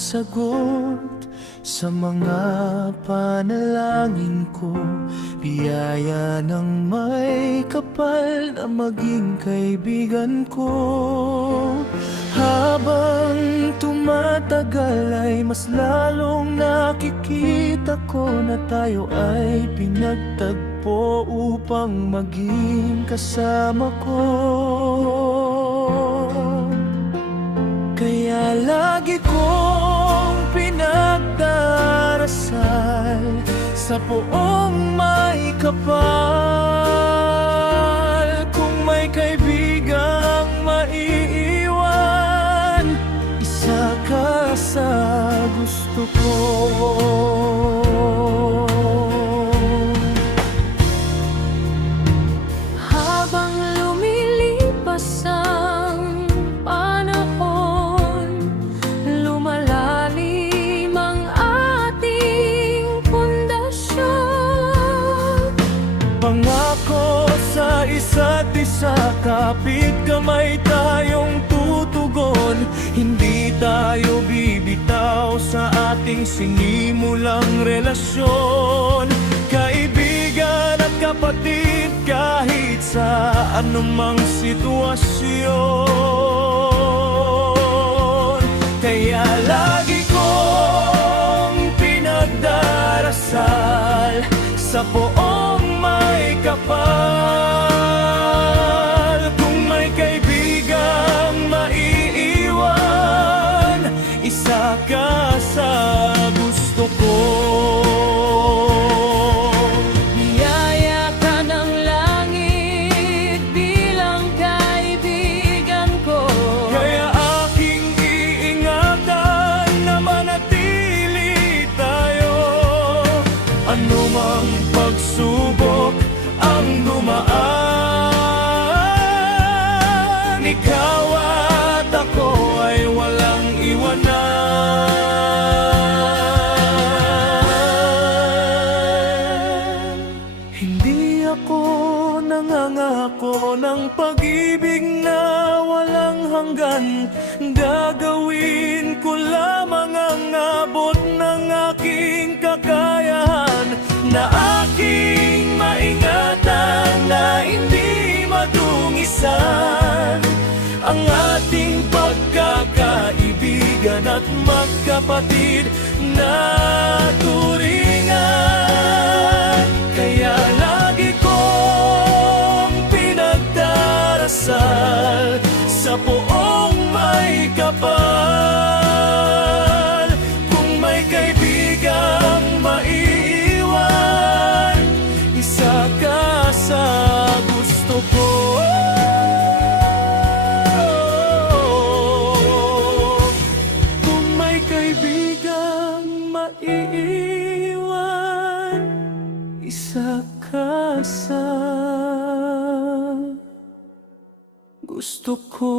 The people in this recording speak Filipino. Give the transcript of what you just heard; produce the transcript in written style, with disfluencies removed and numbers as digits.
sagot sa mga panalangin ko. Biyaya ng may kapal na maging kaibigan ko. Habang tumatagal ay mas lalong nakikita ko na tayo ay pinagtagpo upang maging kasama ko. Kaya lagi kong pinagdarasal sa poong may kapal. Kung may kaibigang maiiwan, isa ka sa gusto ko. Habang lumilipas ang panahon, lumalalim ang ating pundasyon. Pangako sa isa't isa, kapit kamay tayong tutugon. Hindi tayo bibitaw sa ating sinimulang relasyon. Kaibigan at kapatid kahit sa anumang sitwasyon. Kaya lagi kong pinagdarasal sa poong may kapal. Kung may kaibigang maiiwan, isa ka sa gusto ko. Biyaya ka ng langit bilang kaibigan ko. Kaya aking iingatan na manatili tayo. Anumang pagsubok ang dumaan, ikaw at ako ay walang iwanan. Hindi ako nangangako ng pag-ibig na walang hanggan. Gagawin ko lamang ang abot ng aking kakayahan, na aking maingatan na hindi madungisan ang ating pagkakaibigan at magkapatid na turingan. Kaya lagi kong pinagdarasal sa poong may kapal. Kung may kaibigang maiiwan, isa ka sa gusto ko. Kung may kaibigang maiiwan, isa ka sa gusto ko.